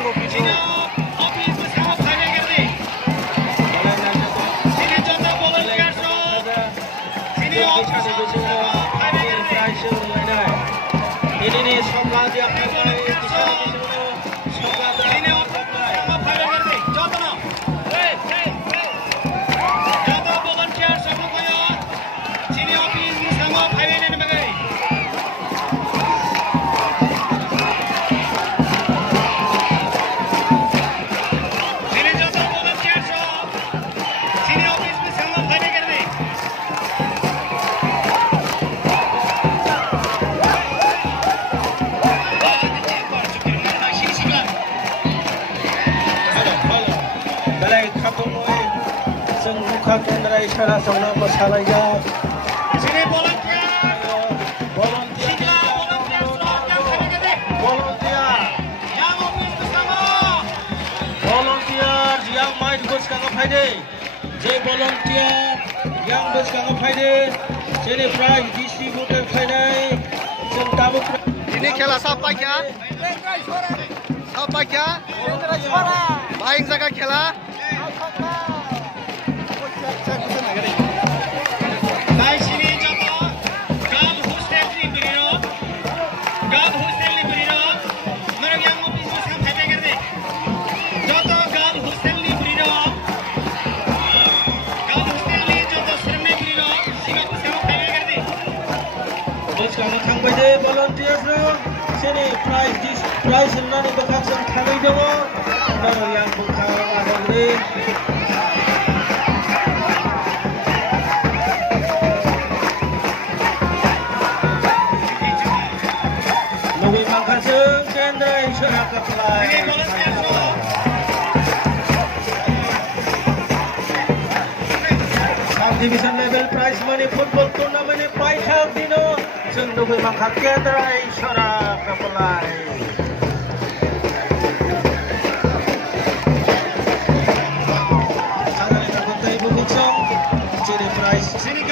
sanggup itu. Ini nih sekolah dia laijk khwmui जों wngkha Kendra chara संना मोसालाया Sini volunteer yang main bos kang faide je volunteer yang bos kang faide jene prize distributor fainai जों tabuk ini khela sampai kya baik jaga khela Nai sini joto gam hostel ni biro mereka yang mau bisnis kan saya kerde joto gam hostel ni biro joto serme biro sini bisa saya kerde bos kang thang faide volunteers ro jene prize nani bakal जों थाङै दङ नों yang wngkha adagre Kendra chara kwpwlai Division level prize money football tournament paithak dino जों nugui wngkha Kendra chara kwpwlai sangai tak betai bukit song jadi prize sini